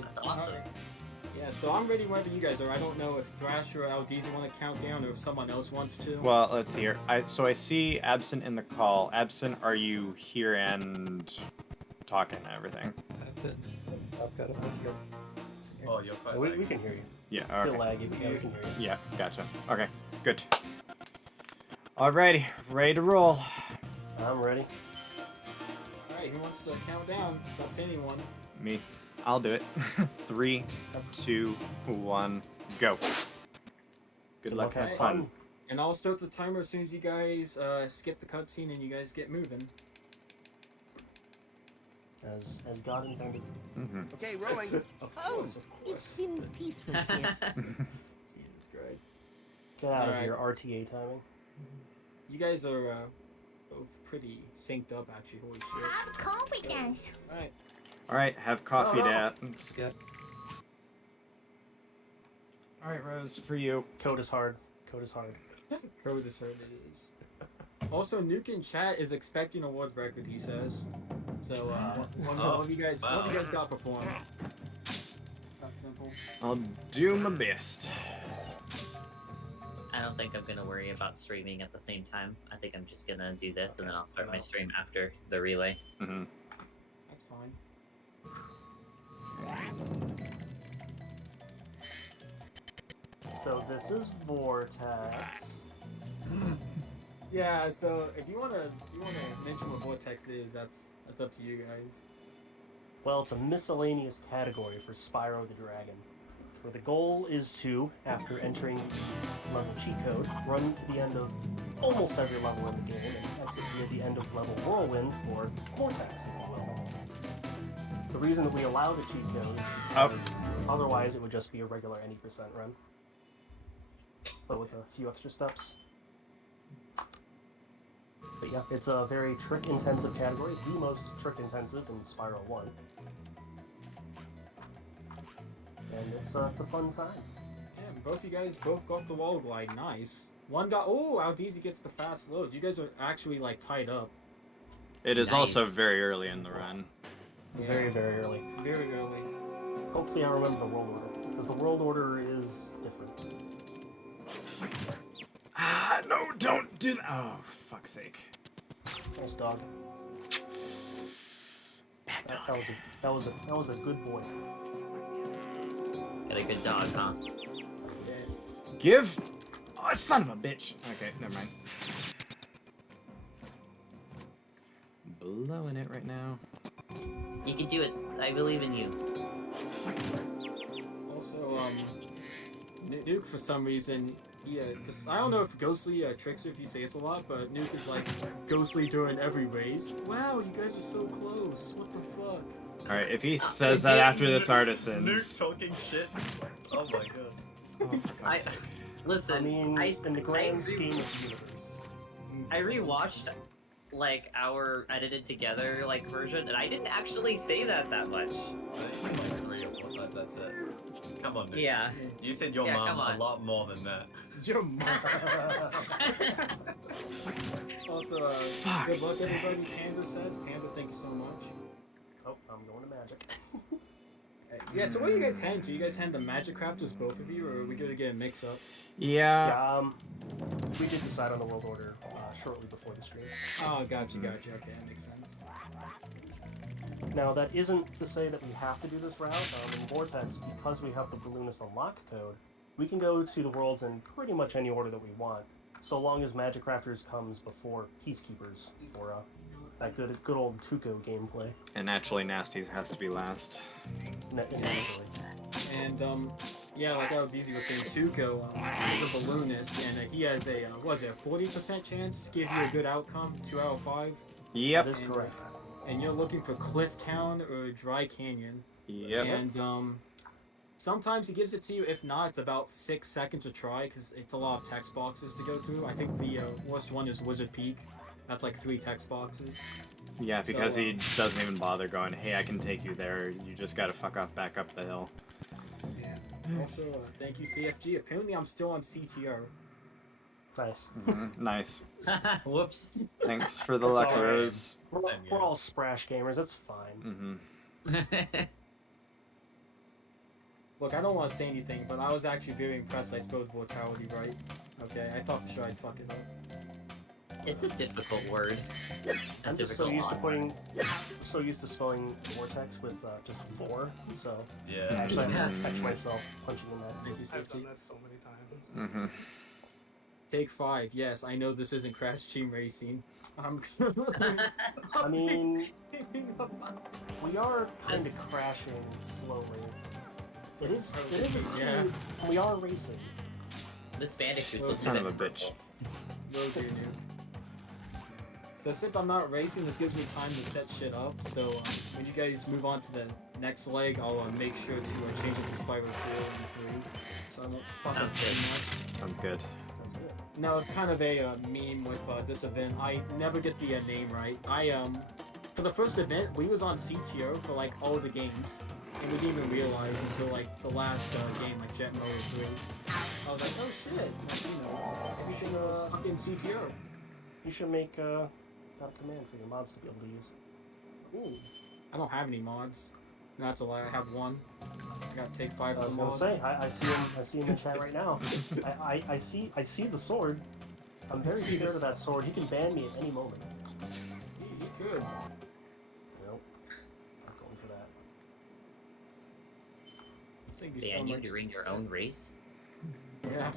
That's awesome. Yeah, so I'm ready wherever you guys are. I don't know if Thrasher or LDZ want to count down or if someone else wants to. Well, let's see here. So I see Absent in the call. Absent, are you here and talking and everything? I've got it here. Oh, you're quite We can hear you. Yeah, Still okay. laggy, but yeah, we can hear you. Yeah, gotcha. Okay, good. Alrighty, ready to roll. I'm ready. Alright, who wants to count down? It's up to anyone. Me. I'll do it. 3, 2, 1, go. Good luck, have fun. And I'll start the timer as soon as you guys skip the cutscene and you guys get moving. As God intended. Okay, rolling. Of course. It's been peaceful here. Jesus Christ. Get out of Alright. your RTA timing. You guys are both pretty synced up, actually. Holy shit. Have confidence. Alright. Alright, have coffee, Dad. Yeah. Alright, Rose, for you. Code is hard. Code is hard. Code is hard, it is. Also, Nuke in chat is expecting a world record, he says. So, what have you guys got to perform? Not simple. I'll do my best. I don't think I'm gonna worry about streaming at the same time. I think I'm just gonna do this and then I'll start my stream after the relay. That's fine. So this is Vortex. Yeah, so if you wanna mention what Vortex is, that's up to you guys. Well, it's a miscellaneous category for Spyro the Dragon, where the goal is to, after entering level cheat code, run to the end of almost every level in the game and exit via the end of level Whirlwind, or Vortex, if you will. The reason that we allow the cheat code is because otherwise it would just be a regular any % run, but with a few extra steps. But yeah, it's a very trick-intensive category, the most trick-intensive in Spyro 1. And it's a fun time. Yeah, both you guys got the wall glide, nice. One got, oh, Aldeezy gets the fast load. You guys are actually, like, tied up. It is Nice. also very early in the run. Yeah. Very, very early. Very early. Hopefully I remember the world order, because the world order is different. Ah, no, don't do that. Oh, fuck's sake. Nice dog. That was a good boy. Got a good dog, huh? Give. Oh, son of a bitch. Okay, never mind. Blowing it right now. You can do it. I believe in you. Also, Nuke, for some reason, I don't know if ghostlyTrickster, if you say this a lot, but Nuke is like ghostly during every race. Wow, you guys are so close. What the fuck? Alright, if he says that after this Nuke artisans. talking shit. Oh my god. Oh, for fuck's sake. Listen, I mean, in the grand scheme re- of the universe. I rewatched like our edited together like version, and I didn't actually say that much. I think like 3 or 4 times, that's it. Come on, Nick. Yeah. You said your Yeah, mom come on. a lot more than that. Your mom. Also, good Fuck's luck, sake. everybody. Panda says. Panda, thank you so much. Oh, I'm going to magic. Yeah, so what are you guys heading to? You guys heading to Magic Crafters, both of you, or are we gonna get a mix-up? Yeah. We did decide on the world order shortly before the stream. Oh, gotcha. Okay, that makes sense. Now, that isn't to say that we have to do this route. In Vortex, because we have the Balloonist Unlock code, we can go to the worlds in pretty much any order that we want, so long as Magic Crafters comes before Peacekeepers, for that good old Tuco gameplay. And naturally, Nasty's has to be last. Naturally. And, yeah, like Aldeezy was saying, Tuco is a balloonist, and he has a, what is it, a 40% chance to give you a good outcome, 2 out of 5? Yep. That is correct. And you're looking for Cliff Town or Dry Canyon. Yep. And, sometimes he gives it to you. If not, it's about 6 seconds to try, because it's a lot of text boxes to go through. I think the worst one is Wizard Peak. That's like 3 text boxes. Yeah, because So, he doesn't even bother going, hey, I can take you there. You just gotta fuck off back up the hill. Yeah. Also, thank you, CFG. Apparently, I'm still on CTR. Nice. Nice. Whoops. Thanks for the It's luck, all right. Rose. We're all Sprash gamers, that's fine. Look, I don't want to say anything, but I was actually very impressed I spelled Vortaliany right. Okay, I thought for sure I'd fuck it up. It's a difficult word. I'm just so used to spelling Vortex with just 4, so I Yeah. actually have to catch myself punching in that. Thank you, I've Safety. done this so many times. Mm-hmm. Take 5. Yes, I know this isn't Crash Team Racing. I'm I mean, giving up. we are kind This- of crashing slowly. It's It like is so- a yeah. team. We are racing. This Bandicoot's Well, looking son of a purple. bitch. Will do, Noob. So since I'm not racing, this gives me time to set shit up. So when you guys move on to the next leg, I'll make sure to change it to Spyro 2 and 3. So I won't fuck Sounds up too good. much. Sounds good. Sounds good. No, it's kind of a meme with this event. I never get the name right. For the first event, we was on CTO for like all the games, and we didn't even realize until like the last game, like Jet Moto 3. I was like, oh shit, like, you know, everything was fucking CTO. You should make that a command for your mods to be able to use. Ooh, I don't have any mods. No, that's a lie. I have one. I got Take 5 I as was a gonna mod. say, I see him in chat right now. I see the sword. I'm very See scared this- of that sword. He can ban me at any moment. He could. Nope. Not going for that. Thank you Ban so you much. during your own race? Yeah.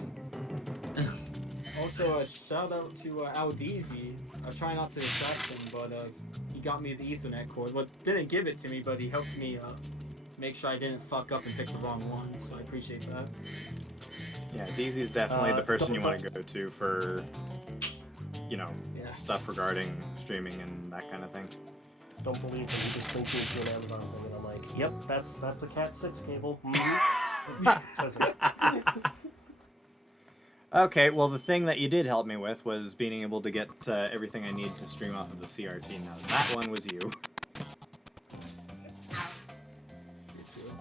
Also, a shout out to Aldeezy. I try not to distract him, but he got me the Ethernet cord. Well, didn't give it to me, but he helped me make sure I didn't fuck up and pick the wrong one. So I appreciate that. Yeah, Daisy's definitely the person you don't- want to go to for, you know, Yeah. stuff regarding streaming and that kind of thing. Don't believe him. He just linked me to an Amazon thing, and I'm like, yep, that's a Cat 6 cable. Mm-hmm. It says it. Okay, well, the thing that you did help me with was being able to get everything I need to stream off of the CRT. Now, that one was you.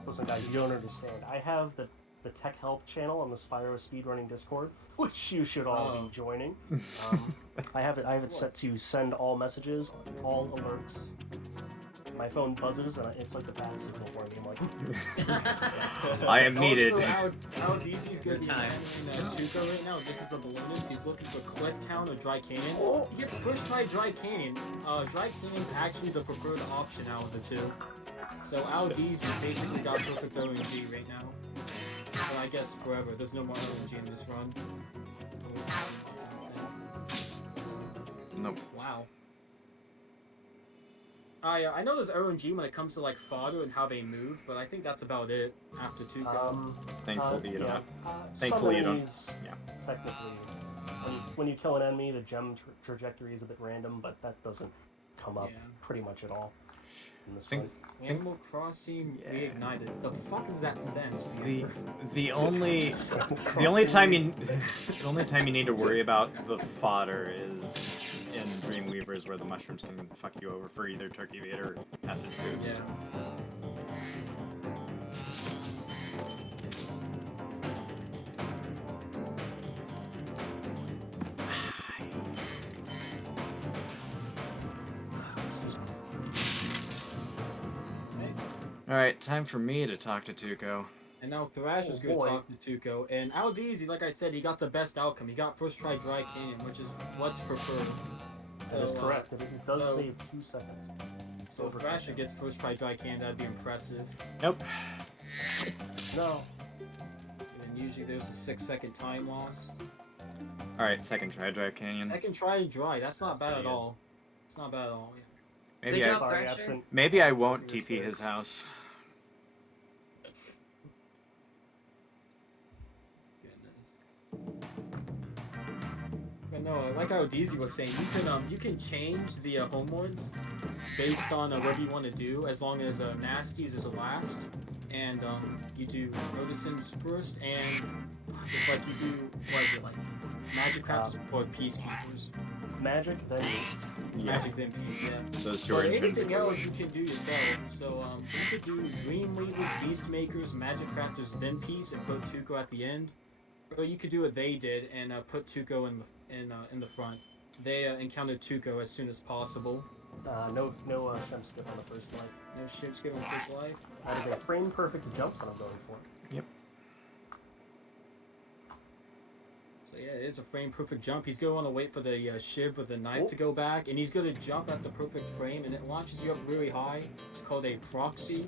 Listen, guys, you don't understand. I have the tech help channel on the Spyro Speedrunning Discord, which you should all be joining. I have it set to send all messages, all alerts. My phone buzzes, and it's like a bad signal for me. I'm like, I am needed. Also, Aldeezy's good Good time. in Tuco right now. This is the balloonist. He's looking for Cliff Town or Dry Canyon. He gets first try Dry Canyon. Dry Canyon's actually the preferred option out of the two. So Aldeezy basically got perfect ONG right now. But I guess forever. There's no more ONG in this run. Nope. Wow. Yeah, I know there's ONG when it comes to like fodder and how they move, but I think that's about it after Tuco. Thankfully, you don't. yeah. Thankfully, you some don't. enemies, Yeah. Technically, when you kill an enemy, the gem trajectory is a bit random, but that doesn't come up Yeah. pretty much at all in this Think- one. Animal Crossing Reignited. The fuck is that sense? The only time you need to worry about the fodder is in Dreamweavers, where the mushrooms can fuck you over for either turkey bait or acid boost. Yeah. Excuse me. All right, time for me to talk to Tuco. And now Thrasher's Oh, gonna boy. talk to Tuco. And Aldeezy, like I said, he got the best outcome. He got first try Dry Canyon, which is what's preferred. That is correct. It does so- save 2 seconds. So if Thrasher gets first try Dry Canyon, that'd be impressive. Nope. No. And usually there's a 6-second time loss. All right, second try Dry Canyon. Second try Dry, that's not bad at all. It's not bad at all. Yeah. Maybe Good I job. Sorry, Thrasher? absent. maybe I won't TP his house. But no, like how Deezy was saying, you can change the home words based on whatever you want to do, as long as Nasties is a last, and you do Noticins first, and it's like you do what is it like Magic Crafts for Peacekeepers, Magic, then meats. Yeah, Magic then Peace, yeah. those two are But anything intrinsically else linked. you can do yourself. So you could do Dreamweavers, Beast Makers, Magic Crafters, then Peace, and put Tuco at the end. Or you could do what they did and put Tuco in the front. They encountered Tuco as soon as possible. No Shem skip on the first life. No shit skip on first life. That is a frame perfect jump that I'm going for. Yep. So yeah, it is a frame perfect jump. He's going to want to wait for the shiv with the knife to go back, and he's going to jump at the perfect frame, and it launches you up really high. It's called a proxy,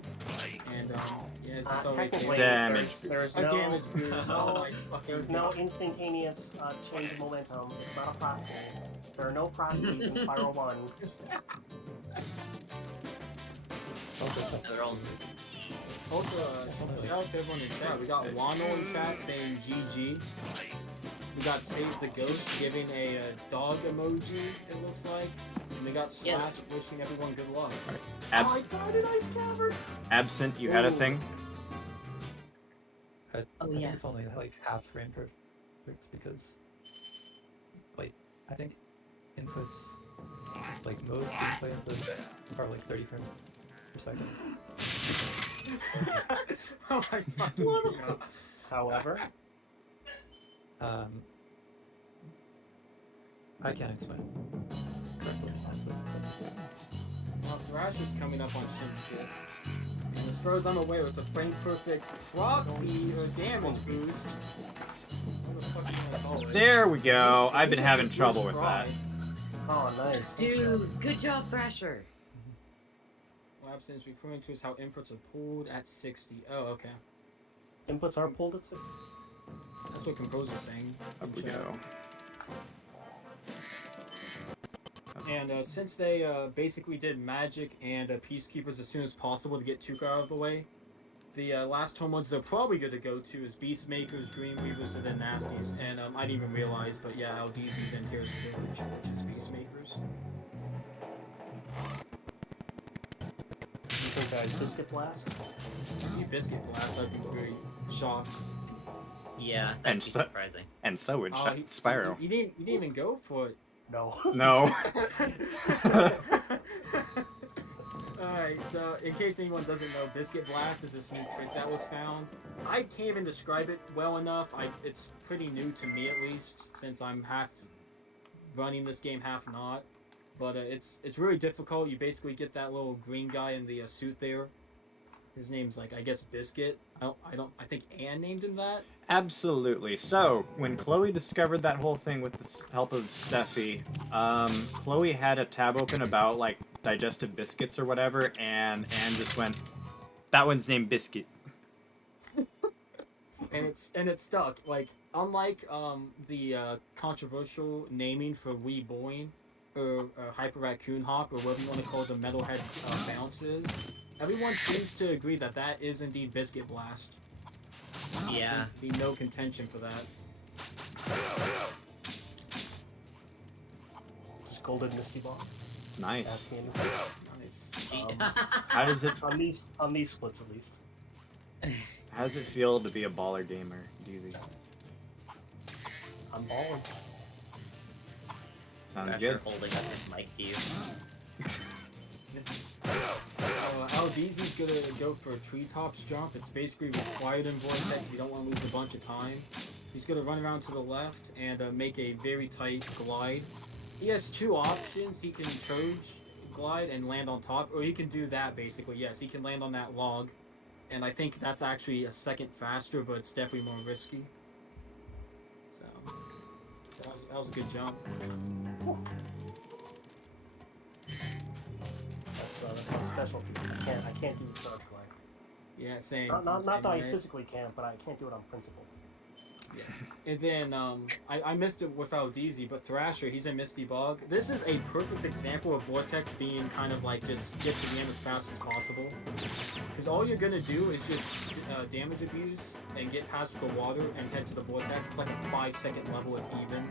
and yeah, it's just always Technically, Damage. there's a no, damage boost. Oh my fucking there's no God. instantaneous change of momentum. It's not a proxy. There are no proxies in Spyro 1. Also, just They're all Also, shout out to everyone in chat. We got Wano in chat saying GG. We got Save the Ghost giving a dog emoji, it looks like. And we got Slash Yes. wishing everyone good luck. Abs- died in Ice Cavern! Absent, you had a Ooh. thing? I Oh, think yeah. it's only like half frame perfect because, like, I think inputs, like most gameplay inputs, are like 30 frames per second. Oh my fucking God. However, I can't explain it correctly. Honestly. Well, Thrasher's coming up on Shimp School. And as far as I'm aware, it's a frame perfect proxy or damage boost. What the fuck do you want to call it? There we go. I've been It's a having first trouble with try. that. oh nice. Dude, good job, Thrasher. Well, absence referring to is how inputs are pulled at 60. Oh, okay. Inputs are pulled at 60. That's what Composer's saying. Up we go. And since they basically did Magic and Peacekeepers as soon as possible to get Tuka out of the way, the last home ones they're probably going to go to is Beastmakers, Dreamweavers, and then Nasties. And I didn't even realize, but yeah, Aldeezy's and Tears of Village, which is Beastmakers. You think guys Biscuit Blast? Maybe Biscuit Blast, I'd be very shocked. Yeah, And that'd be so- surprising. And so would Oh, Spyro. He didn't even go for it. No. No. Alright, so in case anyone doesn't know, Biscuit Blast is this new trick that was found. I can't even describe it well enough. It's pretty new to me at least, since I'm half running this game, half not. But it's really difficult. You basically get that little green guy in the suit there. His name's like, I guess, Biscuit. I think Anne named him that. Absolutely. So, when Chloe discovered that whole thing with the help of Steffi, Chloe had a tab open about, like, digestive biscuits or whatever, and Anne just went, that one's named Biscuit. And it stuck. Like, unlike the controversial naming for Wee Boing, or Hyper Raccoon Hop, or whatever you want to call the Metalhead bounces, everyone seems to agree that that is indeed Biscuit Blast. Yeah. Seems to be no contention for that. Just Golden Misty Ball. Nice. Asking Nice. How does it on these splits at least. how does it feel to be a baller gamer, DZ? I'm balling. Sounds Thrasher good. holding up his mic to you. Aldeezy's gonna go for a treetops jump. It's basically required in Vortex if you don't want to lose a bunch of time. He's gonna run around to the left and make a very tight glide. He has two options. He can charge glide and land on top, or he can do that basically. Yes, he can land on that log. And I think that's actually a second faster, but it's definitely more risky. So that was a good jump. That's my specialty. I can't do the charge glide. Yeah, same. Not same that I way. physically can't, but I can't do it on principle. Yeah. And then I missed it with Aldeezy, but Thrasher, he's in Misty Bog. This is a perfect example of Vortex being kind of like just get to the end as fast as possible. Because all you're gonna do is just damage abuse and get past the water and head to the Vortex. It's like a 5-second level if even.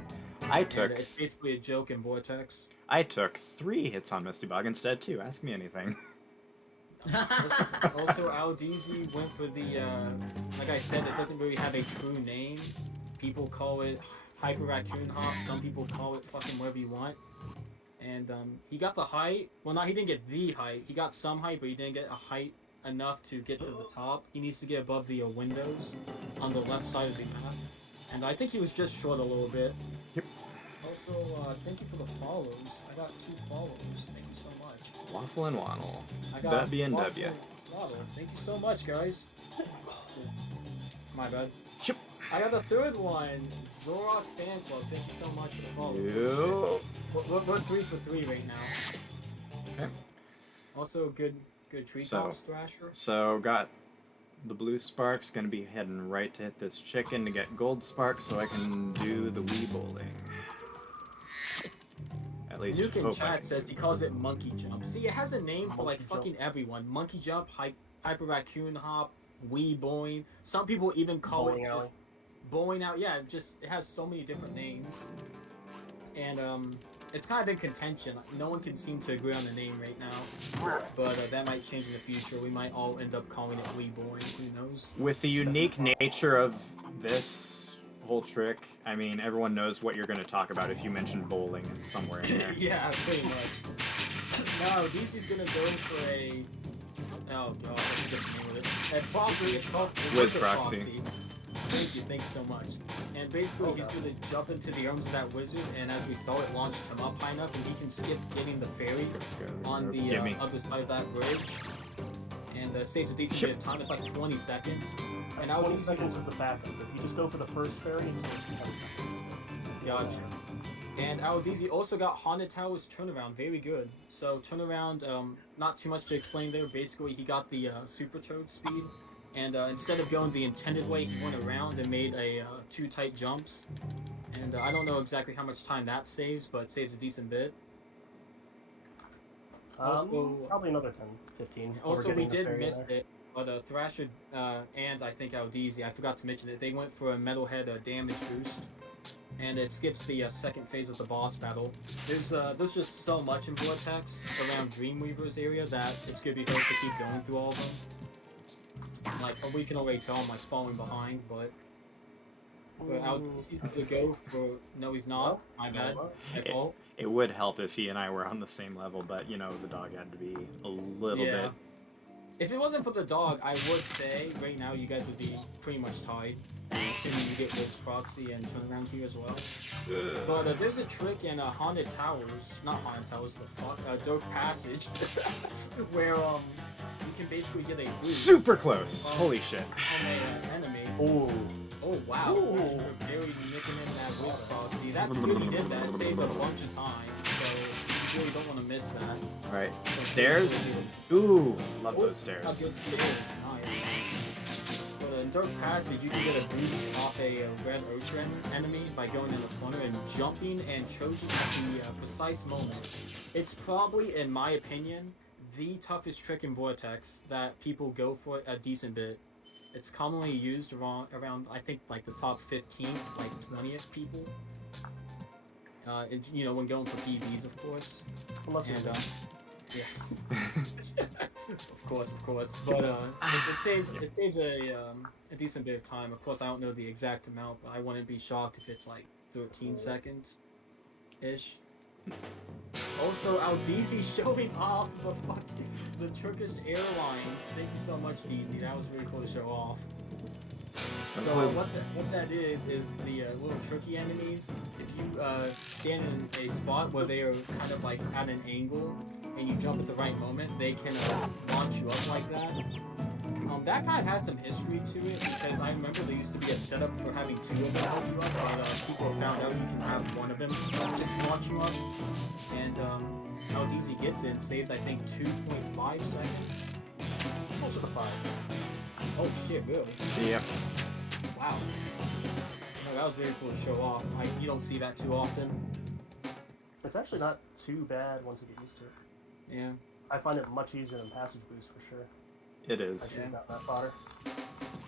I took And it's basically a joke in Vortex. 3 hits on Misty Bog instead too. Ask me anything. Also, Aldeezy went for the, like I said, it doesn't really have a true name. People call it Hyper Raccoon Hop. Some people call it fucking whatever you want. And he got the height. Well, he didn't get the height. He got some height, but he didn't get a height enough to get to the top. He needs to get above the windows on the left side of the map. And I think he was just short a little bit. Yep. Also, thank you for the follows. I got 2 follows. Thank you so much. Waffle and Waddle. I got W and Waffle W. and Waddle. Thank you so much, guys. My bad. Ship. I got the third one. Zorok Fan Club. Thank you so much for the follow. Yep. We're 3 for 3 right now. Okay. Also, good tree So- tops, Thrasher. So got the blue sparks. Gonna be heading right to hit this chicken to get gold sparks so I can do the Wii bowling. At least Nuke in hope I chat can. says he calls it Monkey Jump. See, it has a name for like fucking everyone. Monkey Jump, Hyper Raccoon Hop, Wii Bowling. Some people even call Bowling it alley. just Bowling Out. Yeah, it has so many different names. And it's kind of in contention. No one can seem to agree on the name right now. But that might change in the future. We might all end up calling it Wii Bowling. Who knows? With the unique nature of this whole trick, I mean, everyone knows what you're going to talk about if you mention bowling somewhere in there. Yeah, pretty much. No, DC's gonna go for a. Oh god, I forget the name of it. A proxy. It's called Wiz a proxy. Thank you so much. And basically, he's gonna jump into the arms of that wizard, and as we saw, it launched him up high enough, and he can skip getting the fairy on the Gimme. other side of that bridge. And saves a decent bit of time. It's like 20 seconds. And I 20 would seconds is the backup. If you just go for the first fairy, it's 10 seconds. Gotcha. And Aldizi also got Haunted Towers turnaround, very good. So turnaround, not too much to explain there. Basically, he got the supercharged speed, and instead of going the intended way, he went around and made a 2 tight jumps. And I don't know exactly how much time that saves, but it saves a decent bit. Also- Probably another 10, 15. We're Also, we getting the did fairy in miss there. it, but Thrasher and I think Aldizi, I forgot to mention it, they went for a Metalhead damage boost. And it skips the second phase of the boss battle. There's just so much in Vortex around Dreamweaver's area that it's gonna be hard to keep going through all of them. Like, we can already tell I'm like falling behind, but he's gonna go for. No, he's not. My bad. My fault. It would help if he and I were on the same level, but you know, the dog had to be a little Yeah. bit. If it wasn't for the dog, I would say right now you guys would be pretty much tied. Assuming you get Wolf's Proxy and turnaround here as well. But there's a trick in Haunted Towers, not Haunted Towers, the fuck, Dark Passage, where you can basically get a boost Super close! Holy shit. on an enemy. Ooh. Oh wow, Ooh. you're barely nicking in that Wolf's Proxy. That's good you did that, it saves a bunch of time, so you really don't want to miss that. Alright, stairs? Ooh, love those Oh, stairs. good stairs, nice. But in Dark Passage, you can get a boost off a red ocean enemy by going in the corner and jumping and charging at the precise moment. It's probably, in my opinion, the toughest trick in Vortex that people go for a decent bit. It's commonly used around I think, like the top 15th, like 20th people. You know, when going for PBs, of course. Unless you're And, good. yes. Of course. But it saves a decent bit of time. Of course, I don't know the exact amount, but I wouldn't be shocked if it's like 13 seconds ish. Also, Aldizi showing off the Turkish Airlines. Thank you so much, DZ. That was really cool to show off. So what that is the little tricky enemies. If you stand in a spot where they are kind of like at an angle and you jump at the right moment, they can launch you up like that. That kind of has some history to it because I remember there used to be a setup for having 2 of them help you up, but people have found out you can have one of them just launch you up. And Aldizi gets it, saves I think 2.5 seconds. Closer to 5. Oh shit, really? Yep. Wow. No, that was very cool to show off. You don't see that too often. It's actually not too bad once you get used to it. Yeah. I find it much easier than Passage Boost for sure. It I is. should have gotten that fodder.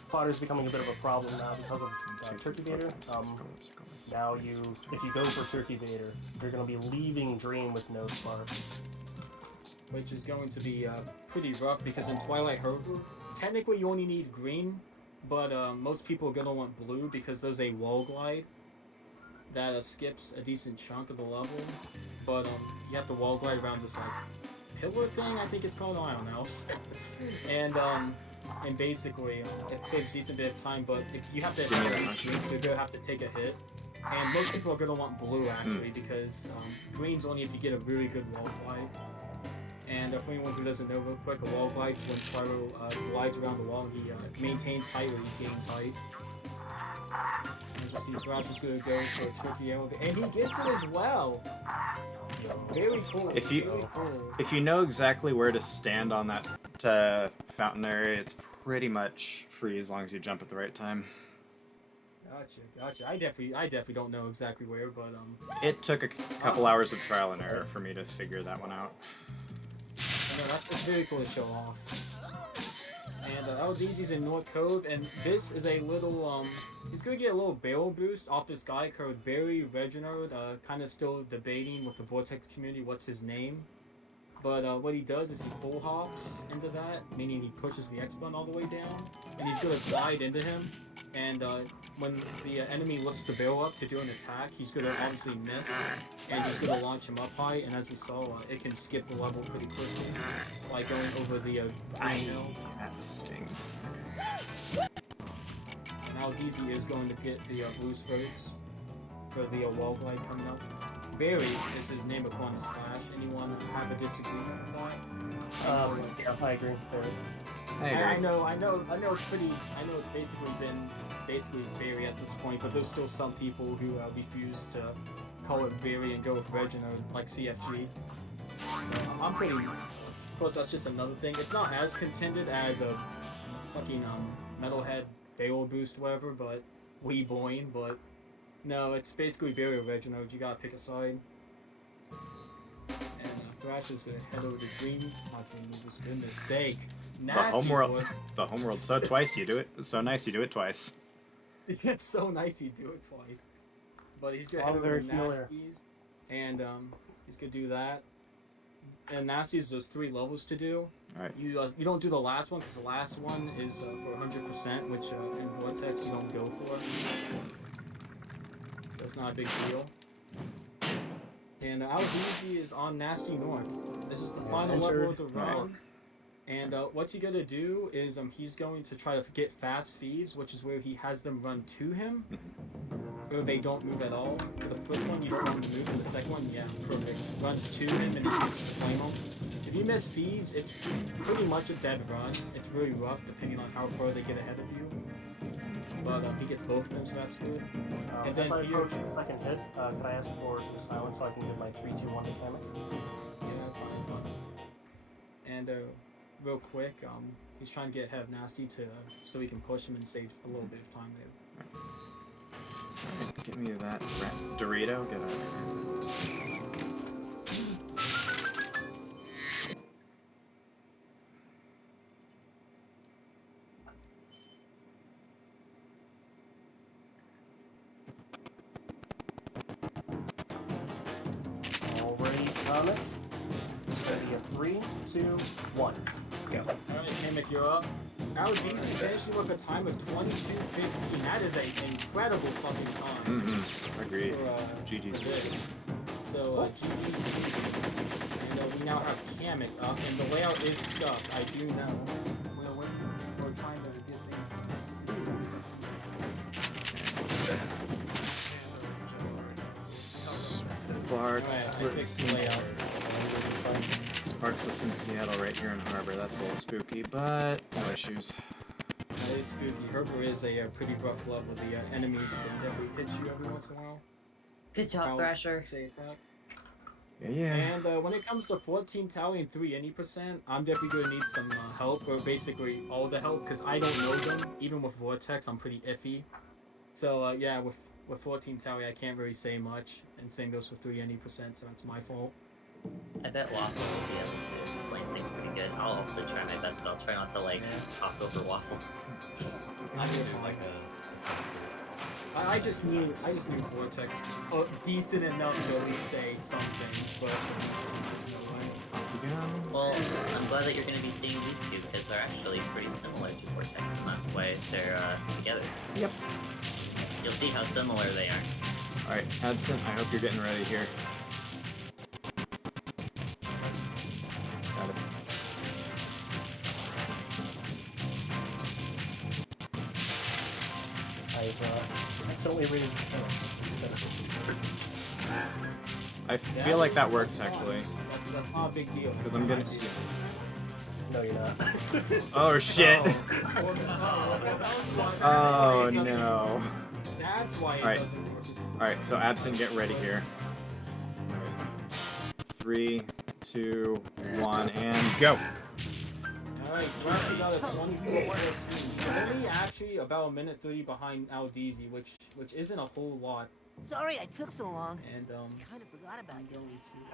Fodder is becoming a bit of a problem now because of Turkey Vader. Now if you go for Turkey Vader, you're going to be leaving Dream with no sparks. Which is going to be pretty rough because in Twilight Harbor, technically you only need green, but most people are going to want blue because there's a wall glide that skips a decent chunk of the level. But you have to wall glide around this like pillar thing, I think it's called, I don't know. and basically it saves a decent bit of time, but if you have to Give me hit that these mushroom. streaks, you're going to have to take a hit. And most people are going to want blue actually because green's only if you get a really good wall glide. And for anyone who doesn't know real quick, a wall glide's when Spyro glides around the wall and he maintains height or he gains height. As we see, Thrash is gonna go for a tricky arrow, and he gets it as well. Very cool. If you- very cool. If you know exactly where to stand on that fountain area, it's pretty much free as long as you jump at the right time. Gotcha. I definitely don't know exactly where, but It took a couple hours of trial and error for me to figure that one out. I know that's very cool to show off. And LDZ's in North Cove, and this is a little he's gonna get a little barrel boost off this guy called Barry Reginald. Kind of still debating with the Vortex community what's his name. But what he does is he full hops into that, meaning he pushes the X button all the way down, and he's gonna glide into him. And when the enemy lifts the barrel up to do an attack, he's gonna obviously miss, and he's gonna launch him up high. And as we saw, it can skip the level pretty quickly, like going over the green hill. That stings. Now DZ is going to get the blue strokes for the wall glide coming up. Barry is his name upon the slash. Anyone have a disagreement with that? Yeah, I agree. Barry. I know it's pretty. I know it's basically been Barry at this point, but there's still some people who refuse to call it Barry and go with Reginald, like CFG. So I'm pretty. Of course, that's just another thing. It's not as contended as a fucking metalhead barrel boost, whatever, but Wee Boyne, but no, it's basically Barry or Reginald. You gotta pick a side. And Thrasher's gonna head over to green. Oh, for goodness sake. The Nasty homeworld. The homeworld. So twice you do it. So nice you do it twice. It's so nice you do it twice. But he's gonna I'm head over very to familiar. Nasty's, and he's gonna do that. And Nasty's there's 3 levels to do. Alright. You don't do the last one because the last one is for 100%, which in Vortex you don't go for. So it's not a big deal. And Aldeezy is on Nasty North. This is the final level of the round. And what's he gonna do is he's going to try to get fast feeds, which is where he has them run to him, or they don't move at all. For the first one, you don't want them to move, and the second one, yeah, perfect. Runs to him and he gets to flame him. If you miss feeds, it's pretty much a dead run. It's really rough depending on how far they get ahead of you. But he gets both of them, so that's good. And As I then here, approach the second hit, can I ask for some silence so I can get my 3, 2, 1 mechanic? yeah, that's fine. And real quick, he's trying to get ahead of Nasty so he can push him and save a little bit of time there. Alright, give me that Dorito. Get out of here. Alright, Comet. It's going to be a 3, 2, 1. Go. Alright, Hammock, you're up. Now DZ finishing with a time of 22:15. That is an incredible fucking time. Mm-hmm. Agreed. For, GG's. for this. So, GG's. And we now have Hammock up, and the layout is stuffed, I do know. We're trying to get things. Sparks. Alright, I fixed the layout. Sparks in Seattle right here in Harbor. That's a little spooky, but no issues. That is spooky. Harbor is a pretty rough level. The enemies can definitely hit you every once in a while. Good job, I'll Thrasher. say that. Yeah. And when it comes to 14 tally and 3 any percent, I'm definitely going to need some help, or basically all the help, because I don't know them. Even with Vortex, I'm pretty iffy. So yeah, with 14 tally, I can't really say much, and same goes for 3 any percent, so that's my fault. I bet Waffle will be able to explain things pretty good. I'll also try my best, but I'll try not to like talk over Waffle. I do like I just need Vortex decent enough to at least say something, but there's no way. Off you go. Well, I'm glad that you're going to be seeing these two because they're actually pretty similar to Vortex, and that's why they're together. Yep. You'll see how similar they are. Alright, Absent, I hope you're getting ready here. Got it. I've accidentally rated instead of I feel like that works actually. That's not a big deal. Because I'm gonna. No, you're not. Oh shit! Oh Oh no. That's why it Alright. doesn't work. Alright, so Absent, get ready here. 3, 2, 1, and go! Alright, we're actually got a 24-14. So only actually about a minute 3 behind Aldeezy, which isn't a whole lot. Sorry I took so long. And Kind of forgot about you.